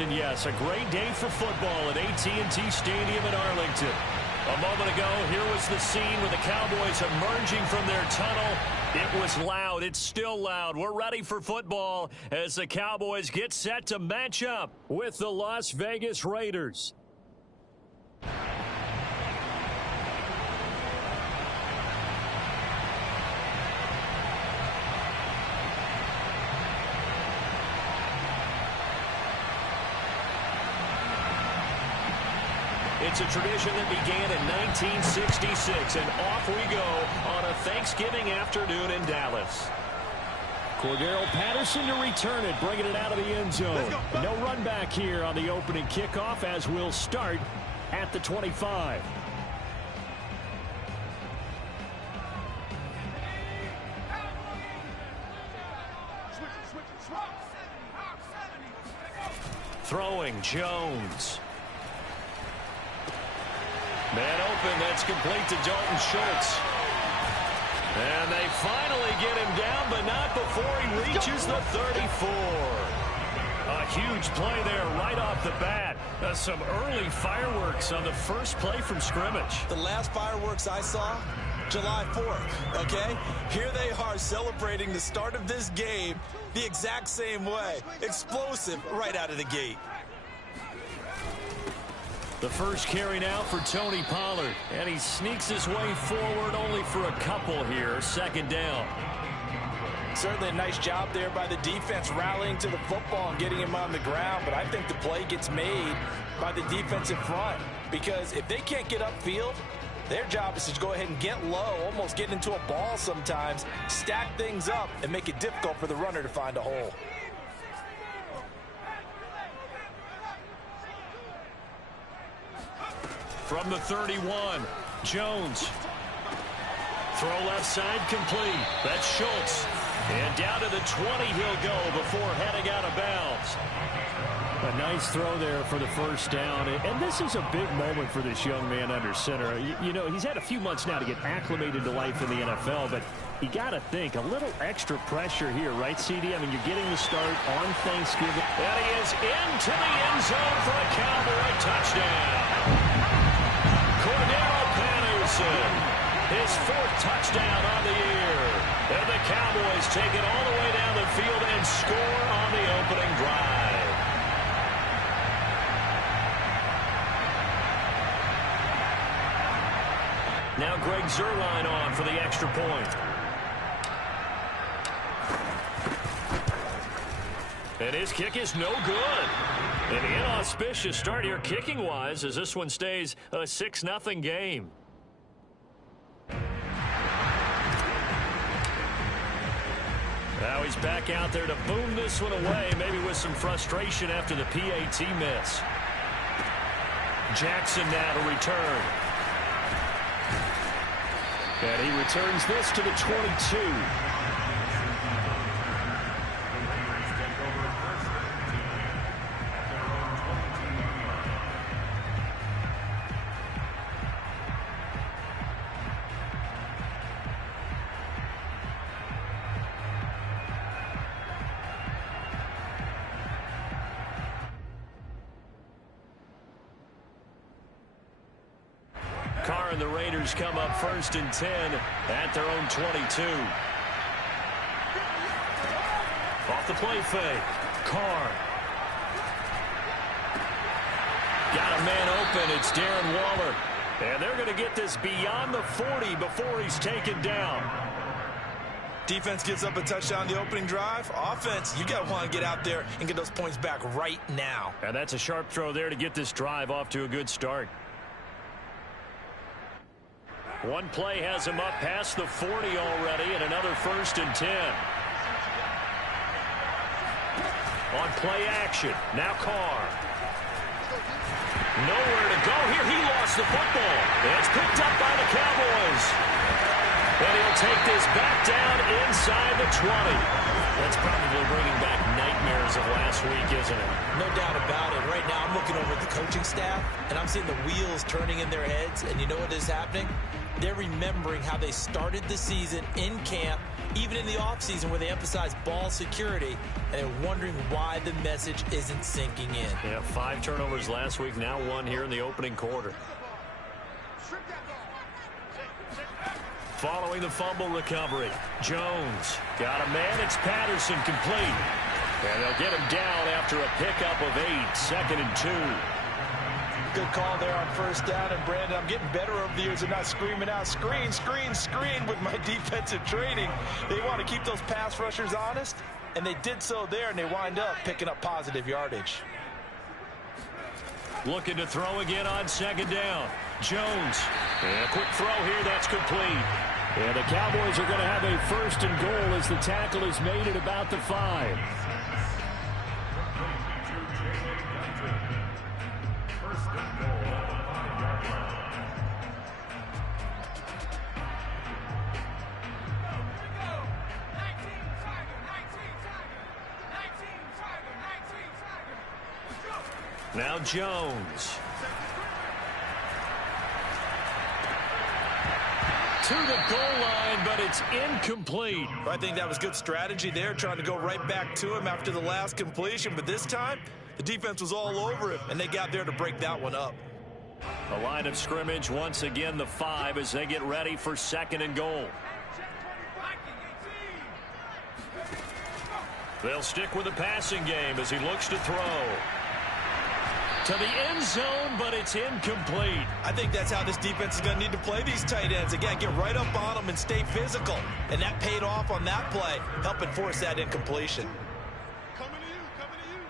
And yes, a great day for football at AT&T Stadium in Arlington. A moment ago, here was the scene with the Cowboys emerging from their tunnel. It was loud. It's still loud. We're ready for football as the Cowboys get set to match up with the Las Vegas Raiders. It's a tradition that began in 1966, and off we go on a Thanksgiving afternoon in Dallas. Cordero Patterson to return it, bringing it out of the end zone. No run back here on the opening kickoff as we'll start at the 25. Throwing Jones. Man open, that's complete to Dalton Schultz. And they finally get him down, but not before he reaches the 34. A huge play there right off the bat. Some early fireworks on the first play from scrimmage. The last fireworks I saw, July 4th, okay? Here they are celebrating the start of this game the exact same way. Explosive right out of the gate. The first carry now for Tony Pollard, and he sneaks his way forward only for a couple here. Second down. Certainly a nice job there by the defense rallying to the football and getting him on the ground, but I think the play gets made by the defensive front because if they can't get upfield, their job is to go ahead and get low, almost get into a ball sometimes, stack things up, and make it difficult for the runner to find a hole. From the 31, Jones. Throw left side complete. That's Schultz. And down to the 20 he'll go before heading out of bounds. A nice throw there for the first down. And this is a big moment for this young man under center. You know, he's had a few months now to get acclimated to life in the NFL, but you got to think a little extra pressure here, right, CD? I mean, you're getting the start on Thanksgiving. And he is into the end zone for a Cowboy touchdown. Cordero Patterson, his fourth touchdown on the year. And the Cowboys take it all the way down the field and score on the opening drive. Now Greg Zuerlein on for the extra point. And his kick is no good. An inauspicious start here kicking-wise as this one stays a 6-0 game. Now he's back out there to boom this one away, maybe with some frustration after the PAT miss. Jackson now to return. And he returns this to the 22. Carr and the Raiders come up 1st and 10 at their own 22. Off the play fake. Carr. Got a man open. It's Darren Waller. And they're going to get this beyond the 40 before he's taken down. Defense gives up a touchdown the opening drive. Offense, you got to want to get out there and get those points back right now. And that's a sharp throw there to get this drive off to a good start. One play has him up past the 40 already, and another 1st and 10. On play action, now Carr. Nowhere to go here. He lost the football. It's picked up by the Cowboys. And he'll take this back down inside the 20. That's probably bringing back nightmares of last week, isn't it? No doubt about it. Right now I'm looking over at the coaching staff, and I'm seeing the wheels turning in their heads. And you know what is happening? They're remembering how they started the season in camp even in the offseason where they emphasize ball security, and they're wondering why the message isn't sinking in. Yeah, 5 turnovers last week, now 1 here in the opening quarter. Following the fumble recovery, Jones got a man. It's Patterson complete. And they'll get him down after a pickup of 8, 2nd and 2. Good call there on first down. And, Brandon, I'm getting better over the years of not screaming out, screen, screen, screen with my defensive training. They want to keep those pass rushers honest, and they did so there, and they wind up picking up positive yardage. Looking to throw again on 2nd down. Jones. And a quick throw here. That's complete. And the Cowboys are going to have a 1st and goal as the tackle is made at about the 5. Now Jones. To the goal line, but it's incomplete. I think that was good strategy there, trying to go right back to him after the last completion. But this time, the defense was all over him, and they got there to break that one up. The line of scrimmage, once again, the 5 as they get ready for 2nd and goal. They'll stick with the passing game as he looks to throw. To the end zone, but it's incomplete. I think that's how this defense is going to need to play these tight ends. Again, get right up on them and stay physical. And that paid off on that play, helping force that incompletion. Coming to you, coming to you.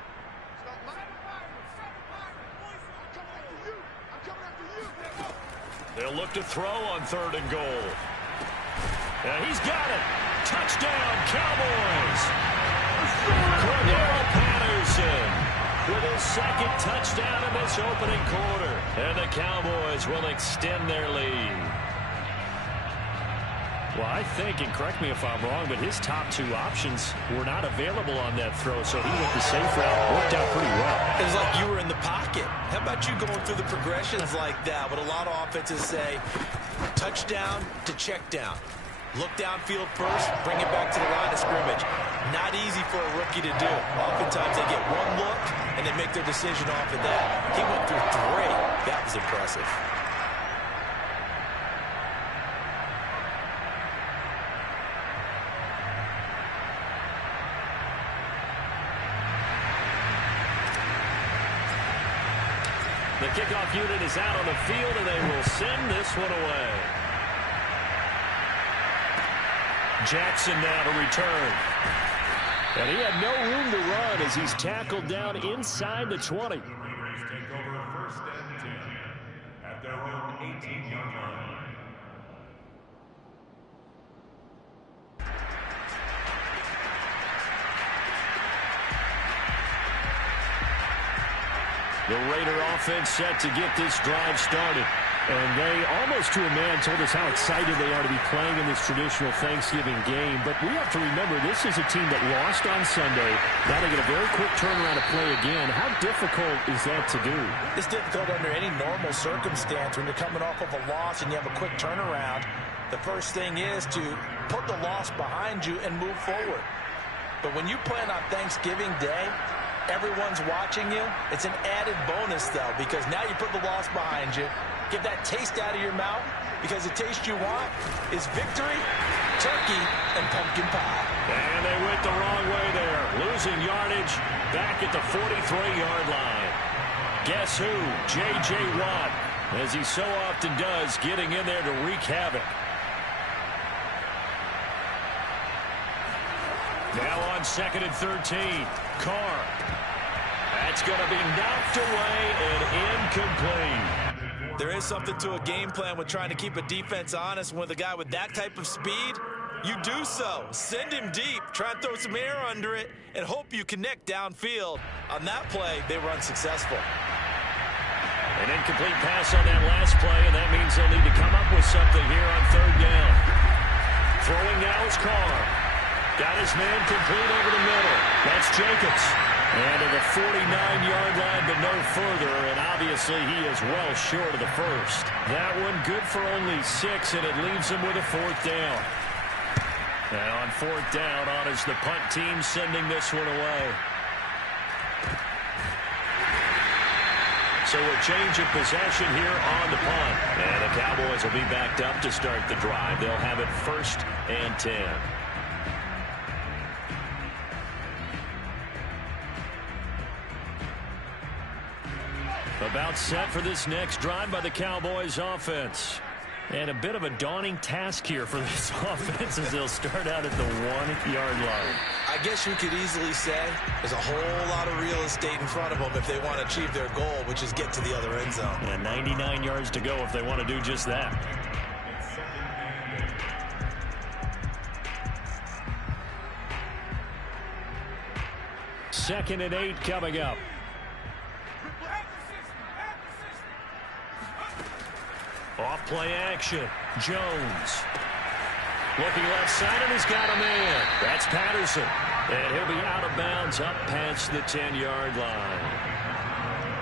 Stop lying. I'm coming after you. They'll look to throw on 3rd and goal. And he's got it. Touchdown, Cowboys. Cordero Patterson with his 2nd touchdown in this opening quarter. And the Cowboys will extend their lead. Well, I think, and correct me if I'm wrong, but his top 2 options were not available on that throw, so he went the safe route. Worked out pretty well. It was like you were in the pocket. How about you going through the progressions like that? What a lot of offenses say, touchdown to check down. Look downfield first, bring it back to the line of scrimmage. Not easy for a rookie to do. Oftentimes they get one look and they make their decision off of that. He went through 3. That was impressive. The kickoff unit is out on the field, and they will send this one away. Jackson now to return. And he had no room to run as he's tackled down inside the 20. Take over 1st and 10 at their own 18-yard line. The Raider offense set to get this drive started. And they, almost to a man, told us how excited they are to be playing in this traditional Thanksgiving game. But we have to remember, this is a team that lost on Sunday. Now they get a very quick turnaround to play again. How difficult is that to do? It's difficult under any normal circumstance when you're coming off of a loss and you have a quick turnaround. The first thing is to put the loss behind you and move forward. But when you play on Thanksgiving Day, everyone's watching you. It's an added bonus, though, because now you put the loss behind you. Get that taste out of your mouth, because the taste you want is victory, turkey, and pumpkin pie. And they went the wrong way there. Losing yardage back at the 43-yard line. Guess who? J.J. Watt, as he so often does, getting in there to wreak havoc. Now on 2nd and 13. Carr. That's going to be knocked away and incomplete. There is something to a game plan with trying to keep a defense honest. With a guy with that type of speed, you do so. Send him deep, try and throw some air under it, and hope you connect downfield. On that play, they were unsuccessful. An incomplete pass on that last play, and that means they'll need to come up with something here on 3rd down. Throwing now is Carr. Got his man complete over the middle. That's Jacobs. And to the 49-yard line, but no further, and obviously he is well short of the first. That one good for only 6, and it leaves him with a 4th down. And on fourth down, on is the punt team sending this one away. So a change of possession here on the punt. And the Cowboys will be backed up to start the drive. They'll have it 1st and 10. About set for this next drive by the Cowboys offense. And a bit of a daunting task here for this offense as they'll start out at the 1-yard line. I guess you could easily say there's a whole lot of real estate in front of them if they want to achieve their goal, which is get to the other end zone. And 99 yards to go if they want to do just that. Second and 8 coming up. Off play action. Jones. Looking left side, and he's got a man. That's Patterson. And he'll be out of bounds up past the 10-yard line.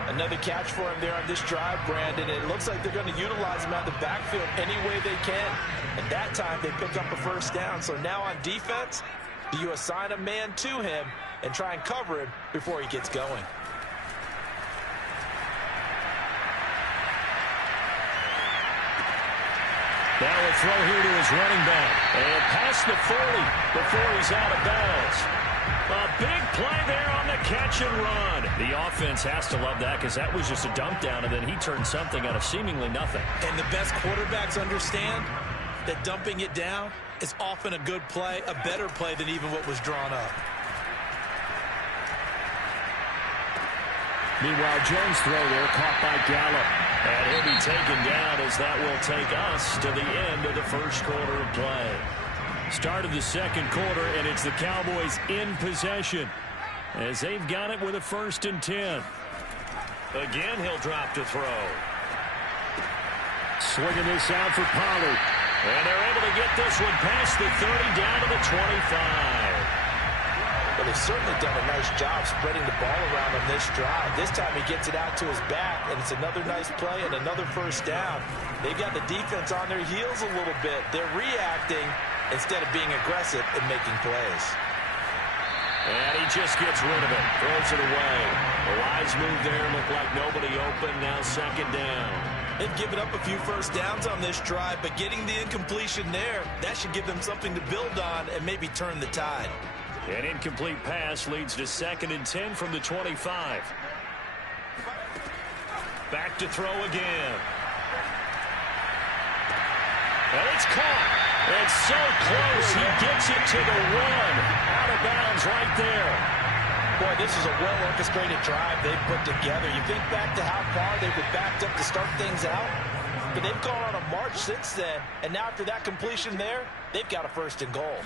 Another catch for him there on this drive, Brandon. It looks like they're going to utilize him out of the backfield any way they can. And that time they pick up a first down. So now on defense, do you assign a man to him and try and cover him before he gets going? Now a throw here to his running back. And past the 40 before he's out of bounds. A big play there on the catch and run. The offense has to love that because that was just a dump down, and then he turned something out of seemingly nothing. And the best quarterbacks understand that dumping it down is often a good play, a better play than even what was drawn up. Meanwhile, Jones' throw there caught by Gallup. And he'll be taken down as that will take us to the end of the first quarter of play. Start of the second quarter, and it's the Cowboys in possession as they've got it with a 1st and 10. Again, he'll drop to throw. Swinging this out for Pollard. And they're able to get this one past the 30 down to the 25. But they've certainly done a nice job spreading the ball around on this drive. This time he gets it out to his back, and it's another nice play and another first down. They've got the defense on their heels a little bit. They're reacting instead of being aggressive and making plays. And he just gets rid of it. Throws it away. A wise move there. Looked like nobody open. Now 2nd down. They've given up a few first downs on this drive, but getting the incompletion there, that should give them something to build on and maybe turn the tide. An incomplete pass leads to 2nd and 10 from the 25. Back to throw again. And it's caught. It's so close. He gets it to the 1. Out of bounds right there. Boy, this is a well-orchestrated drive they've put together. You think back to how far they were backed up to start things out, but they've gone on a march since then, and now after that completion there, they've got a 1st and goal.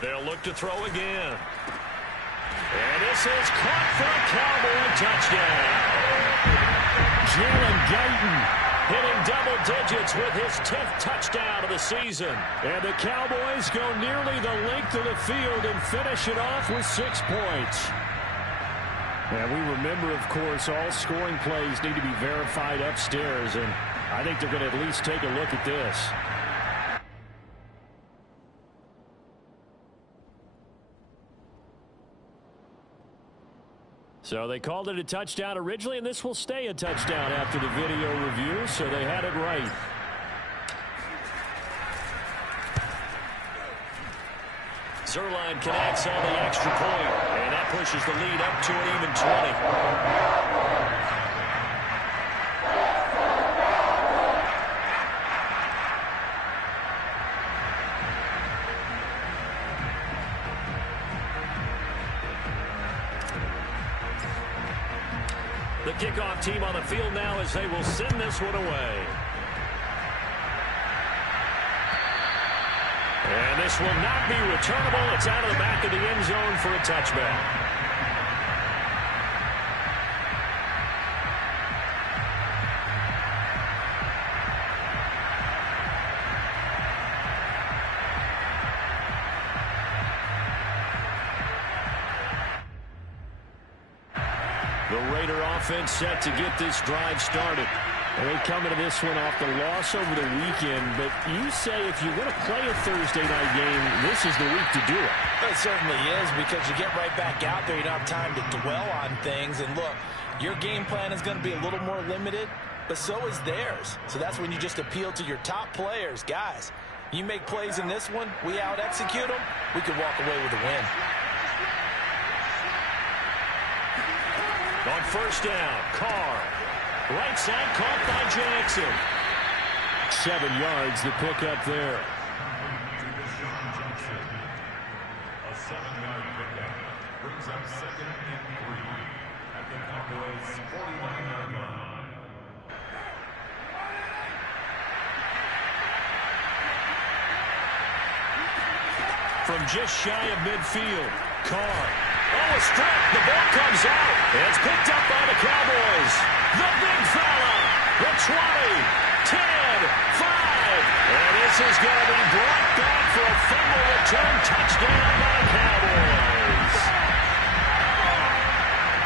They'll look to throw again. And this is caught for a Cowboy touchdown. Jalen Guyton hitting double digits with his 10th touchdown of the season. And the Cowboys go nearly the length of the field and finish it off with 6 points. And we remember, of course, all scoring plays need to be verified upstairs. And I think they're going to at least take a look at this. So they called it a touchdown originally, and this will stay a touchdown after the video review, so they had it right. Zerline connects on the extra point, and that pushes the lead up to an even 20. The kickoff team on the field now as they will send this one away. And this will not be returnable. It's out of the back of the end zone for a touchback. The Raider offense set to get this drive started. And they come into this one off the loss over the weekend, but you say if you're going to play a Thursday night game, this is the week to do it. It certainly is, because you get right back out there. You don't have time to dwell on things. And look, your game plan is going to be a little more limited, but so is theirs. So that's when you just appeal to your top players. Guys, you make plays in this one, we out-execute them, we could walk away with a win. On first down, Carr. Right side caught by Jackson. 7 yards, the pickup there. A 7-yard pickup brings up 2nd and 3 at the Cowboys' 49-yard line. From just shy of midfield, Carr. Oh, a strip. The ball comes out. It's picked up by the Cowboys. The big fella. The 20, 10, 5. And this is going to be brought back for a fumble return touchdown by the Cowboys.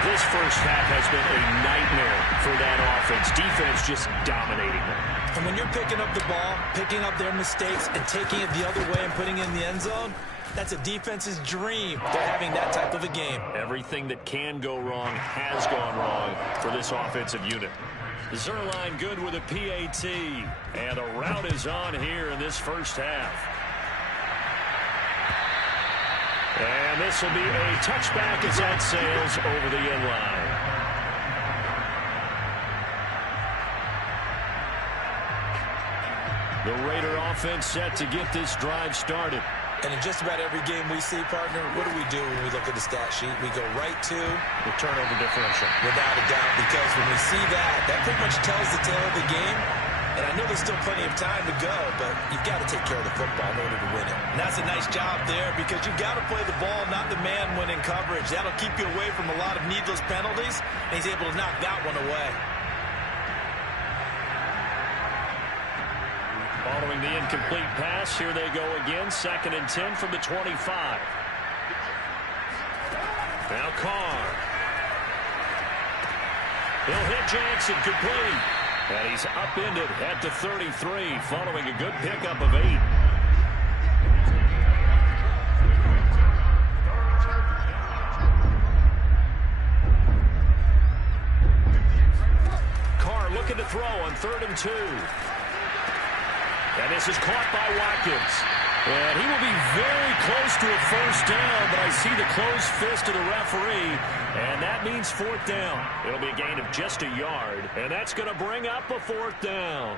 This first half has been a nightmare for that offense. Defense just dominating them. And when you're picking up the ball, picking up their mistakes, and taking it the other way and putting it in the end zone, that's a defense's dream. They're having that type of a game. Everything that can go wrong has gone wrong for this offensive unit. Zerline good with a PAT. And the route is on here in this first half. And this will be a touchback as that sails over the end line. The Raider offense set to get this drive started. And in just about every game we see, partner, what do we do when we look at the stat sheet? We go right to the turnover differential. Without a doubt, because when we see that, that pretty much tells the tale of the game. And I know there's still plenty of time to go, but you've got to take care of the football in order to win it. And that's a nice job there, because you've got to play the ball, not the man when in coverage. That'll keep you away from a lot of needless penalties, and he's able to knock that one away. Following the incomplete pass, here they go again. 2nd and 10 from the 25. Now Carr. He'll hit Jackson, complete. And he's upended at the 33, following a good pickup of 8. Carr looking to throw on 3rd and 2. And this is caught by Watkins. And he will be very close to a first down, but I see the closed fist of the referee, and that means 4th down. It'll be a gain of just a yard, and that's going to bring up a 4th down.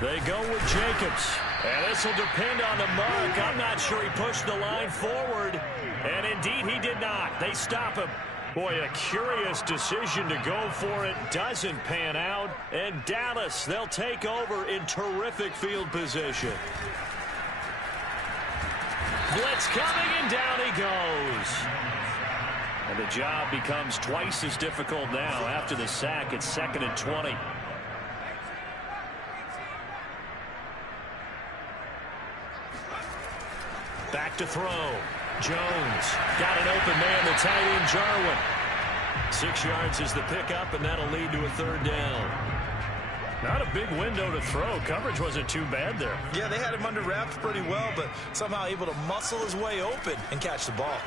They go with Jacobs. And this will depend on the mark. I'm not sure he pushed the line forward. And indeed, he did not. They stop him. Boy, a curious decision to go for it. Doesn't pan out. And Dallas, they'll take over in terrific field position. Blitz coming, and down he goes. And the job becomes twice as difficult now after the sack. It's 2nd and 20. Back to throw. Jones got an open man, the tight end Jarwin. 6 yards is the pickup, and that'll lead to a 3rd down. Not a big window to throw. Coverage wasn't too bad there. Yeah, they had him under wraps pretty well, but somehow able to muscle his way open and catch the ball.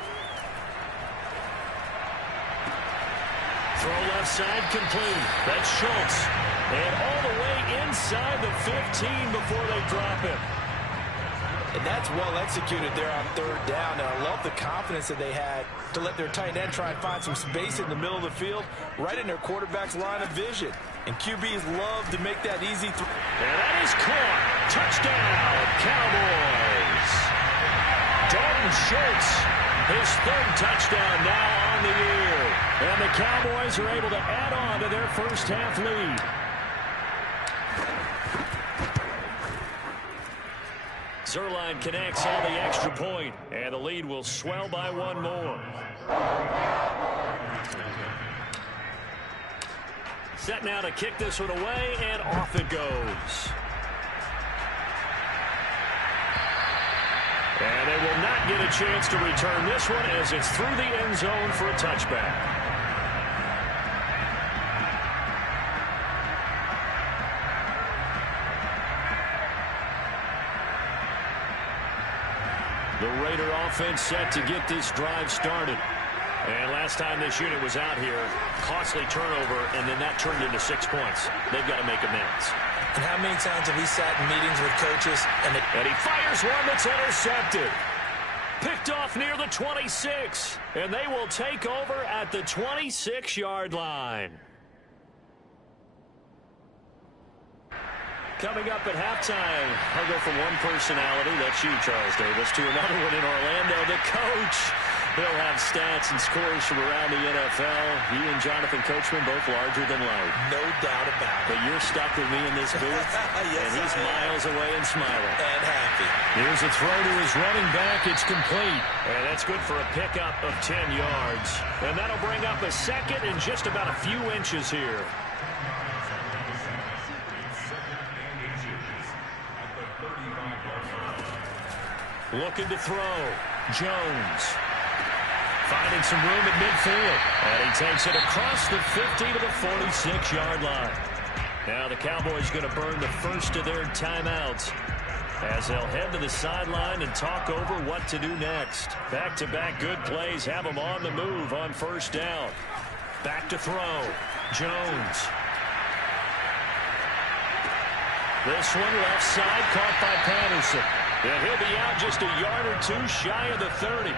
Throw left side complete. That's Schultz. And all the way inside the 15 before they drop it. And that's well executed there on 3rd down. And I love the confidence that they had to let their tight end try and find some space in the middle of the field, right in their quarterback's line of vision. And QBs love to make that easy throw. And that is caught. Touchdown, Cowboys. Dalton Schultz, his 3rd touchdown now on the year. And the Cowboys are able to add on to their first half lead. Zerline connects on the extra point, and the lead will swell by 1 more. Set now to kick this one away, and off it goes. And they will not get a chance to return this one as it's through the end zone for a touchback. The Raider offense set to get this drive started. And last time this unit was out here, costly turnover, and then that turned into 6 points. They've got to make amends. And how many times have we sat in meetings with coaches and he fires one that's intercepted. Picked off near the 26, and they will take over at the 26-yard line. Coming up at halftime, I'll go from one personality, that's you, Charles Davis, to another one in Orlando, the coach. He'll have stats and scores from around the NFL. He and Jonathan Coachman both larger than life. No doubt about it. But you're stuck with me in this booth, yes, and he's miles away and smiling. And happy. Here's a throw to his running back. It's complete. And that's good for a pickup of 10 yards. And that'll bring up a second in just about a few inches here. Looking to throw. Jones. Finding some room at midfield. And he takes it across the 50 to the 46-yard line. Now the Cowboys going to burn the first of their timeouts as they'll head to the sideline and talk over what to do next. Back-to-back good plays have them on the move on first down. Back to throw. Jones. This one left side caught by Patterson. And he'll be out just a yard or two shy of the 30.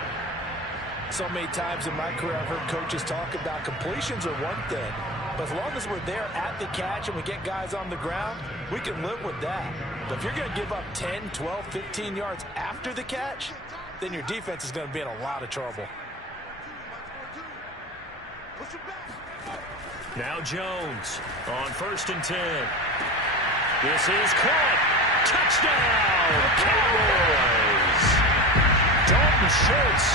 So many times in my career I've heard coaches talk about completions are one thing. But as long as we're there at the catch and we get guys on the ground, we can live with that. But if you're going to give up 10, 12, 15 yards after the catch, then your defense is going to be in a lot of trouble. Now Jones on 1st and 10. This is caught. Touchdown, Cowboys! Dalton Schultz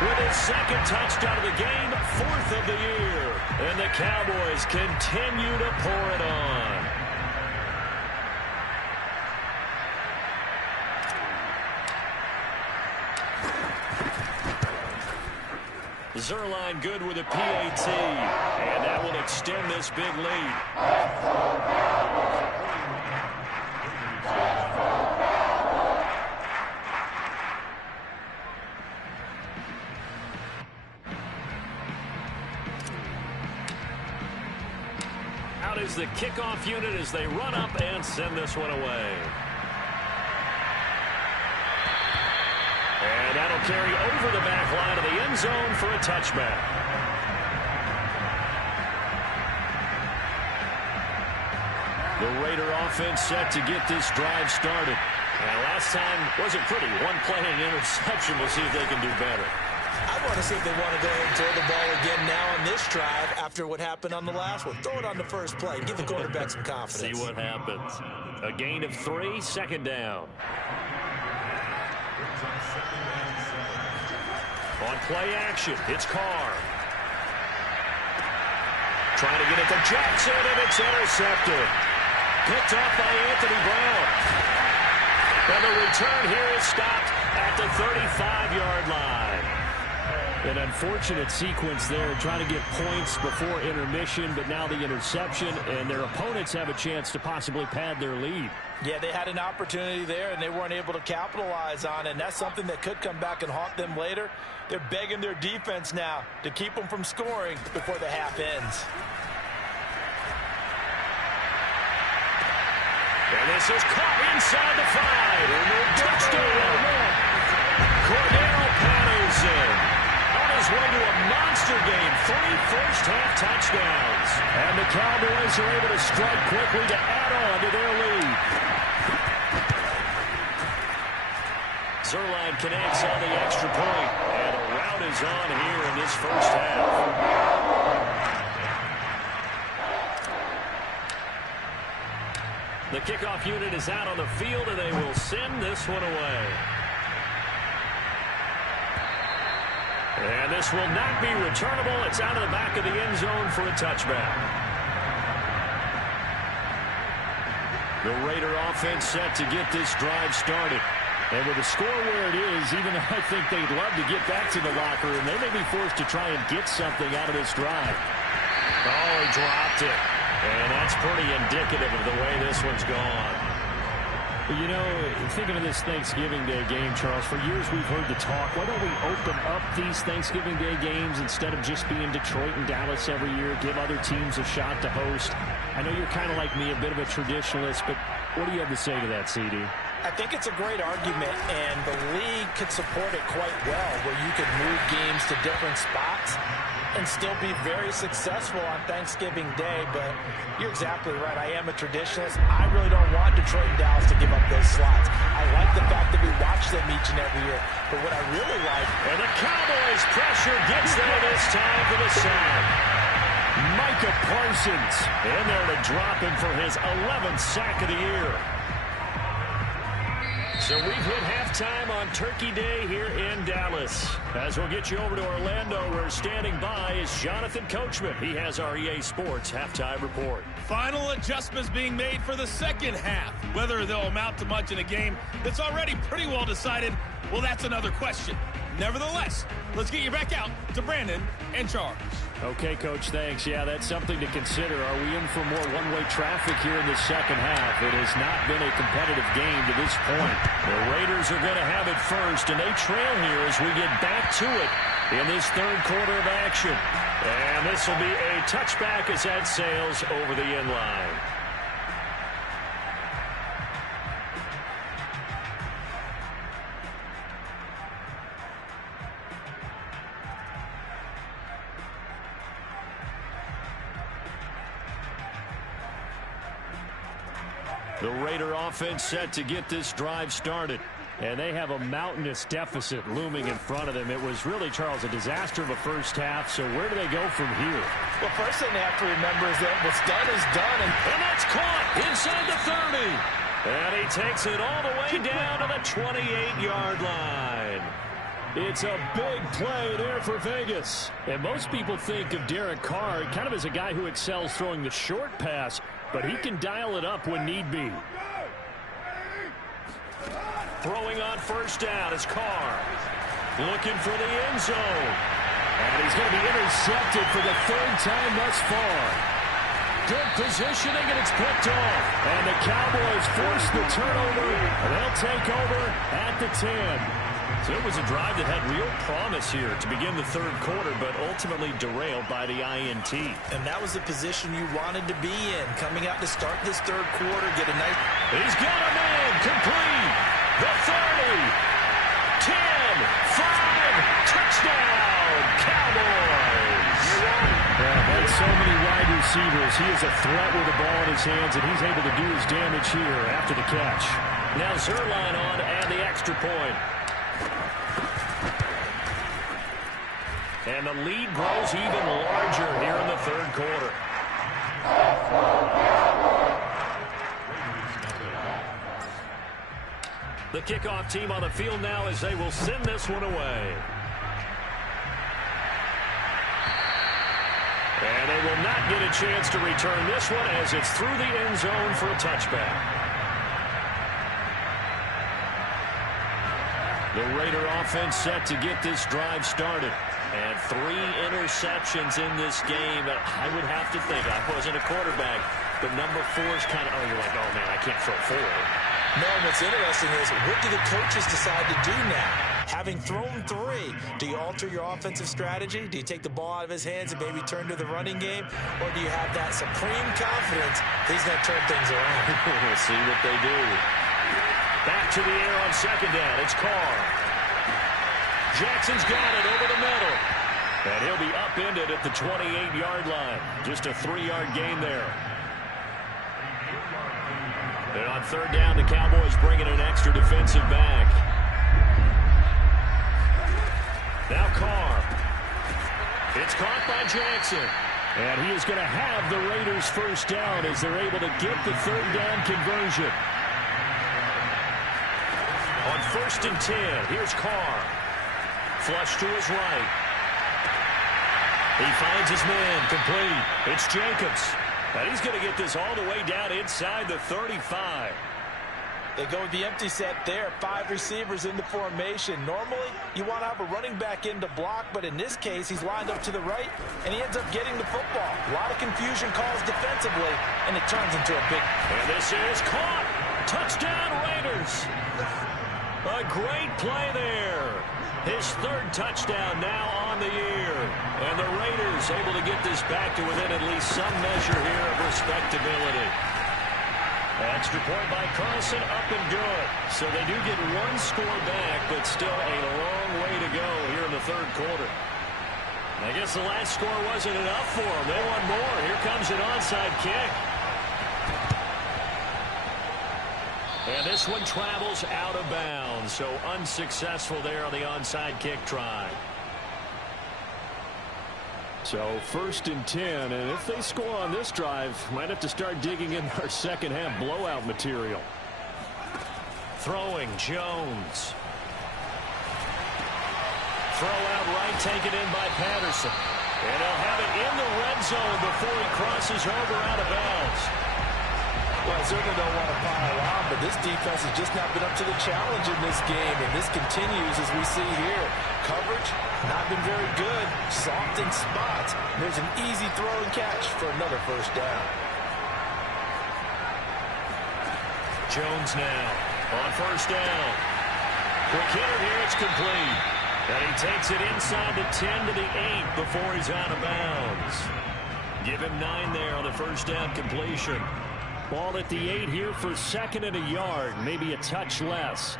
with his second touchdown of the game, 4th of the year. And the Cowboys continue to pour it on. Zerline good with a PAT, and that will extend this big lead. Out is the kickoff unit as they run up and send this one away. And that'll carry over the back line of the end zone for a touchback. The Raider offense set to get this drive started. And last time wasn't pretty. One play and interception. We'll see if they can do better. I want to see if they want to go ahead and throw the ball again now on this drive after what happened on the last one. Throw it on the first play. Give the quarterback some confidence. See what happens. A gain of 3, 2nd down. On play action, it's Carr. Trying to get it to Jackson, and it's intercepted. Picked off by Anthony Brown. And the return here is stopped at the 35-yard line. An unfortunate sequence there, trying to get points before intermission, but now the interception, and their opponents have a chance to possibly pad their lead. Yeah, they had an opportunity there, and they weren't able to capitalize on it, and that's something that could come back and haunt them later. They're begging their defense now to keep them from scoring before the half ends. And this is caught inside the 5. Touchdown! Cordero Patterson on his way to a monster game. 3 first-half touchdowns. And the Cowboys are able to strike quickly to add on to their lead. Zerline connects on the extra point. And a rout is on here in this first half. The kickoff unit is out on the field, and they will send this one away. And this will not be returnable. It's out of the back of the end zone for a touchback. The Raider offense set to get this drive started. And with the score where it is, even though I think they'd love to get back to the locker room, they may be forced to try and get something out of this drive. Oh, he dropped it. And that's pretty indicative of the way this one's gone. You know, thinking of this Thanksgiving Day game, Charles, for years we've heard the talk, why don't we open up these Thanksgiving Day games instead of just being Detroit and Dallas every year, give other teams a shot to host? I know you're kind of like me, a bit of a traditionalist, but what do you have to say to that, CD? I think it's a great argument, and the league could support it quite well, where you could move games to different spots and still be very successful on Thanksgiving Day. But you're exactly right. I am a traditionalist. I really don't want Detroit and Dallas to give up those slots. I like the fact that we watch them each and every year. But what I really like... And the Cowboys pressure gets there this time for the sack. Micah Parsons in there to drop him for his 11th sack of the year. So we've hit halftime on Turkey Day here in Dallas. As we'll get you over to Orlando, where standing by is Jonathan Coachman. He has our EA Sports halftime report. Final adjustments being made for the second half. Whether they'll amount to much in a game that's already pretty well decided, well, that's another question. Nevertheless, let's get you back out to Brandon and Charles. Okay, Coach, thanks. Yeah, that's something to consider. Are we in for more one-way traffic here in the second half? It has not been a competitive game to this point. The Raiders are going to have it first, and they trail here as we get back to it in this third quarter of action. And this will be a touchback as that sails over the end line. The Raider offense set to get this drive started. And they have a mountainous deficit looming in front of them. It was really, Charles, a disaster of a first half. So where do they go from here? Well, first thing they have to remember is that what's done is done. And that's caught inside the 30. And he takes it all the way down to the 28-yard line. It's a big play there for Vegas. And most people think of Derek Carr kind of as a guy who excels throwing the short pass, but he can dial it up when need be. Throwing on first down is Carr. Looking for the end zone. And he's going to be intercepted for the third time thus far. Good positioning, and it's picked off. And the Cowboys force the turnover, and they'll take over at the 10. So it was a drive that had real promise here to begin the third quarter, but ultimately derailed by the INT. And that was the position you wanted to be in, coming out to start this third quarter, get a nice... He's got a man, complete, the 30, 10, 5, touchdown, Cowboys! Like so many wide receivers, he is a threat with the ball in his hands, and he's able to do his damage here after the catch. Now Zerline on and the extra point. And the lead grows even larger here in the third quarter. The kickoff team on the field now as they will send this one away. And they will not get a chance to return this one as it's through the end zone for a touchback. The Raider offense set to get this drive started. And 3 interceptions in this game. I would have to think, I wasn't a quarterback, but number 4 is kind of, oh, you're like, oh, man, I can't throw 4. No, what's interesting is, what do the coaches decide to do now? Having thrown 3, do you alter your offensive strategy? Do you take the ball out of his hands and maybe turn to the running game? Or do you have that supreme confidence that he's going to turn things around? We'll see what they do. Back to the air on second down. It's Carr. Jackson's got it over the middle. And he'll be upended at the 28-yard line. Just a 3-yard gain there. And on third down, the Cowboys bringing an extra defensive back. Now Carr. It's caught by Jackson. And he is going to have the Raiders first down as they're able to get the third down conversion. On first and 10, here's Carr. Flush to his right. He finds his man, complete. It's Jacobs. And he's going to get this all the way down inside the 35. They go with the empty set there. 5 receivers in the formation. Normally, you want to have a running back in to block, but in this case, he's lined up to the right, and he ends up getting the football. A lot of confusion calls defensively, and it turns into a big... And this is caught. Touchdown, Raiders. A great play there. His 3rd touchdown now on the year. And the Raiders able to get this back to within at least some measure here of respectability. Extra point by Carlson, up and good. So they do get 1 score back, but still a long way to go here in the 3rd quarter. I guess the last score wasn't enough for them. They want more. Here comes an onside kick. And this one travels out of bounds, so unsuccessful there on the onside kick try. So 1st and 10, and if they score on this drive, might have to start digging in our second-half blowout material. Throwing, Jones. Throw out right, taken in by Patterson. And he'll have it in the red zone before he crosses over out of bounds. Well, I certainly don't want to pile on, but this defense has just not been up to the challenge in this game, and this continues as we see here. Coverage, not been very good. Soft in spots. There's an easy throw and catch for another 1st down. Jones now on 1st down. Quick hitter here, it's complete. And he takes it inside the 10 to the 8 before he's out of bounds. Give him 9 there on the 1st down completion. Ball at the 8 here for 2nd and a yard, maybe a touch less.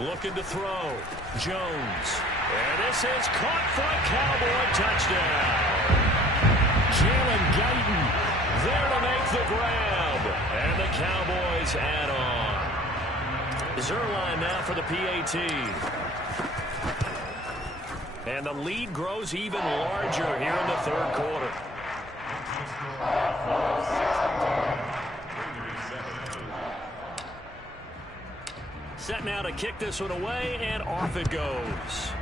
Looking to throw. Jones. And this is caught for a Cowboy touchdown. Jalen Guyton there to make the grab. And the Cowboys add on. Zerline now for the PAT. And the lead grows even larger here in the 3rd quarter. Set now to kick this one away, and off it goes.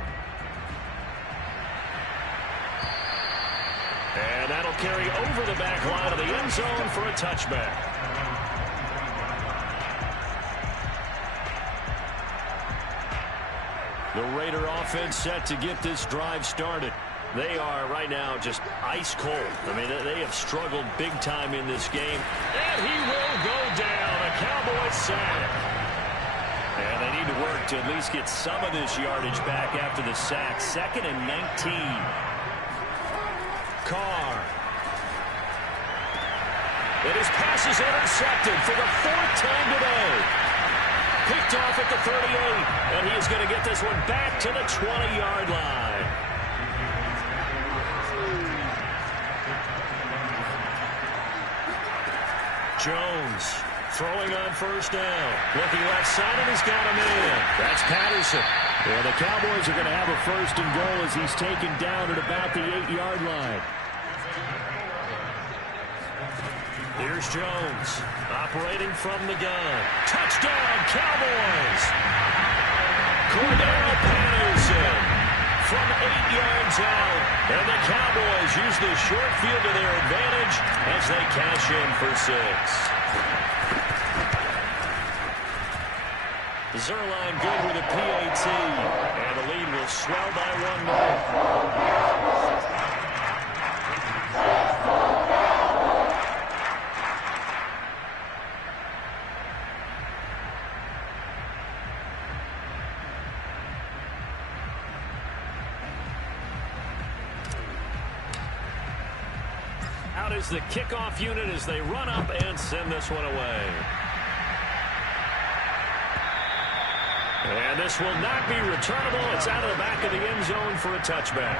And that'll carry over the back line of the end zone for a touchback. The Raider offense set to get this drive started. They are right now just ice cold. I mean, they have struggled big time in this game. And he will go down. A Cowboys sack. And they need to work to at least get some of this yardage back after the sack. 2nd and 19. Carr. And his pass is intercepted for the 4th time today. Picked off at the 38, and he is going to get this one back to the 20-yard line. Jones throwing on 1st down. Looking left side, and he's got him in. That's Patterson. Yeah, the Cowboys are going to have a 1st and goal as he's taken down at about the 8-yard line. Here's Jones, operating from the gun. Touchdown, Cowboys! Cordell Patterson from 8 yards out. And the Cowboys use the short field to their advantage as they cash in for 6. Zerline good with a PAT. And the lead will swell by 1 more. Out is the kickoff unit as they run up and send this one away. And this will not be returnable. It's out of the back of the end zone for a touchback.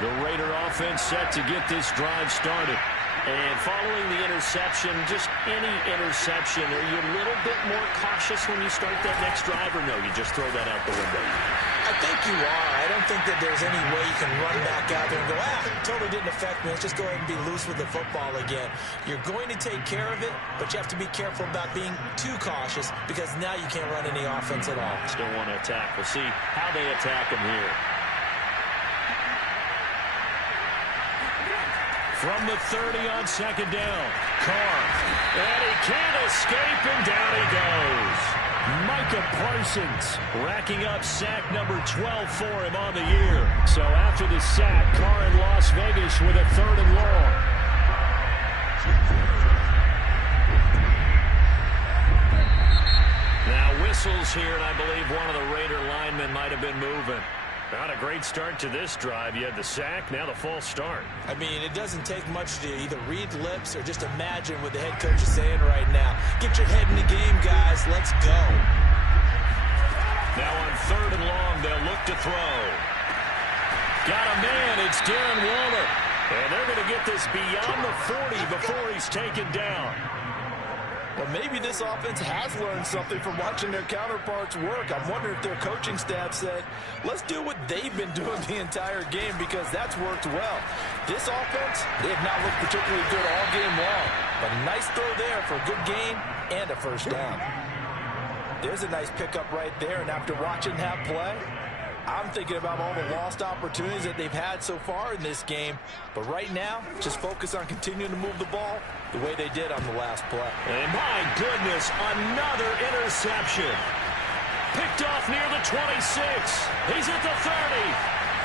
The Raider offense set to get this drive started. And following the interception, just any interception, are you a little bit more cautious when you start that next drive, or no, you just throw that out the window? I think you are. I don't think that there's any way you can run back out there and go, totally didn't affect me. Let's just go ahead and be loose with the football again. You're going to take care of it, but you have to be careful about being too cautious because now you can't run any offense at all. Still want to attack. We'll see how they attack him here. From the 30 on second down, Carr. And he can't escape, and down he goes. Micah Parsons racking up sack number 12 for him on the year. So after the sack, Carr in Las Vegas with a 3rd and long. Now whistles here, and I believe one of the Raider linemen might have been moving. Not a great start to this drive. You had the sack, now the false start. I mean, it doesn't take much to either read lips or just imagine what the head coach is saying right now. Get your head in the game, guys. Let's go. Now on 3rd and long, they'll look to throw. Got a man. It's Darren Waller. And they're going to get this beyond the 40 before he's taken down. Well, maybe this offense has learned something from watching their counterparts work. I'm wondering if their coaching staff said, let's do what they've been doing the entire game because that's worked well. This offense, they have not looked particularly good all game long. But a nice throw there for a good gain and a first down. There's a nice pickup right there, and after watching that play, I'm thinking about all the lost opportunities that they've had so far in this game. But right now, just focus on continuing to move the ball the way they did on the last play. And my goodness, another interception. Picked off near the 26. He's at the 30.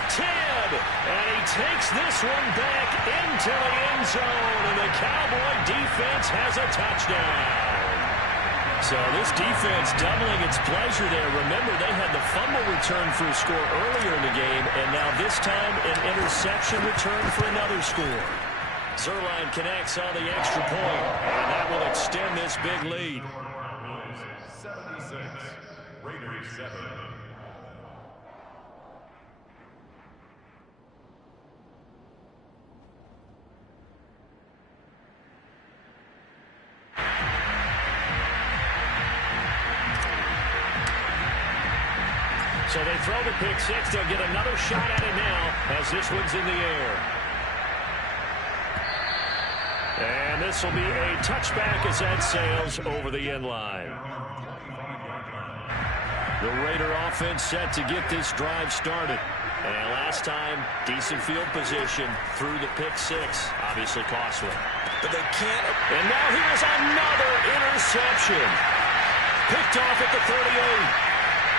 10. And he takes this one back into the end zone. And the Cowboy defense has a touchdown. So this defense doubling its pleasure there. Remember, they had the fumble return for a score earlier in the game, and now this time an interception return for another score. Zerline connects on the extra point, and that will extend this big lead. 76, Raiders 7. So they throw the pick six. They'll get another shot at it now as this one's in the air. And this will be a touchback as that sails over the end line. The Raider offense set to get this drive started. And last time, decent field position through the pick six. Obviously costly. But they can't. And now here's another interception. Picked off at the 38.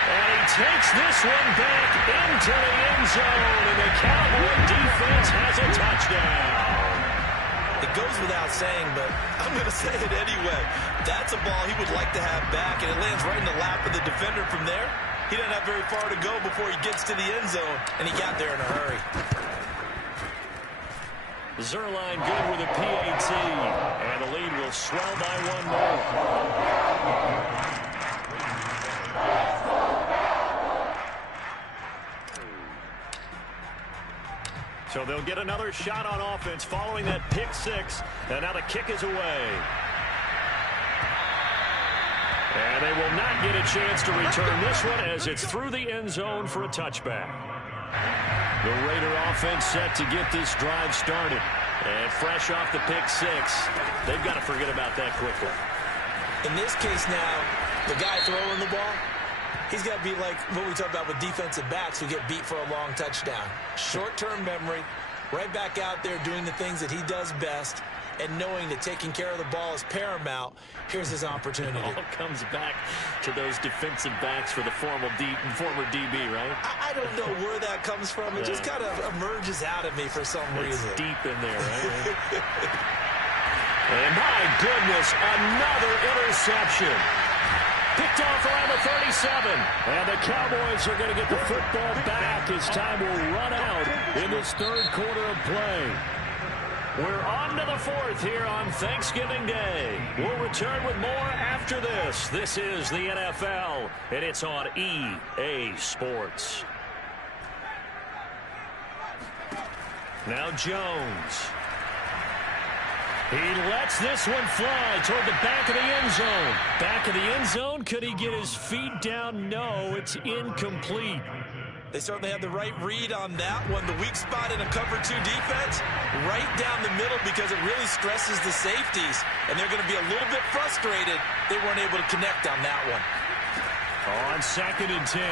And he takes this one back into the end zone, and the Cowboy defense has a touchdown. It goes without saying, but I'm going to say it anyway. That's a ball he would like to have back, and it lands right in the lap of the defender from there. He doesn't have very far to go before he gets to the end zone, and he got there in a hurry. Zerline good with a PAT, and the lead will swell by one more. So they'll get another shot on offense following that pick six. And now the kick is away. And they will not get a chance to return this one as it's through the end zone for a touchback. The Raider offense set to get this drive started. And fresh off the pick six, they've got to forget about that quickly. In this case now, the guy throwing the ball, he's got to be like what we talk about with defensive backs who get beat for a long touchdown. Short-term memory, right back out there doing the things that he does best, and knowing that taking care of the ball is paramount. Here's his opportunity. It all comes back to those defensive backs for the former DB, right? I don't know where that comes from. It just kind of emerges out of me for some reason. It's deep in there, right? And my goodness, another interception. Picked off around the 37. And the Cowboys are going to get the football back as time will run out in this third quarter of play. We're on to the fourth here on Thanksgiving Day. We'll return with more after this. This is the NFL, and it's on EA Sports. Now Jones. He lets this one fly toward the back of the end zone. Back of the end zone. Could he get his feet down? No, it's incomplete. They certainly had the right read on that one. The weak spot in a cover 2 defense, right down the middle because it really stresses the safeties. And they're going to be a little bit frustrated they weren't able to connect on that one. On 2nd and 10,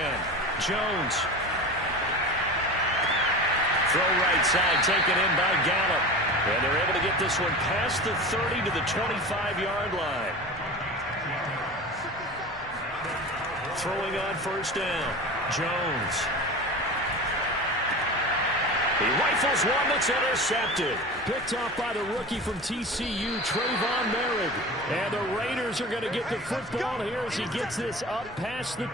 Jones. Throw right side, taken in by Gallup. And they're able to get this one past the 30 to the 25-yard line. Throwing on 1st down, Jones. He rifles one that's intercepted. Picked off by the rookie from TCU, Trayvon Merritt. And the Raiders are going to get the football here as he gets this up past the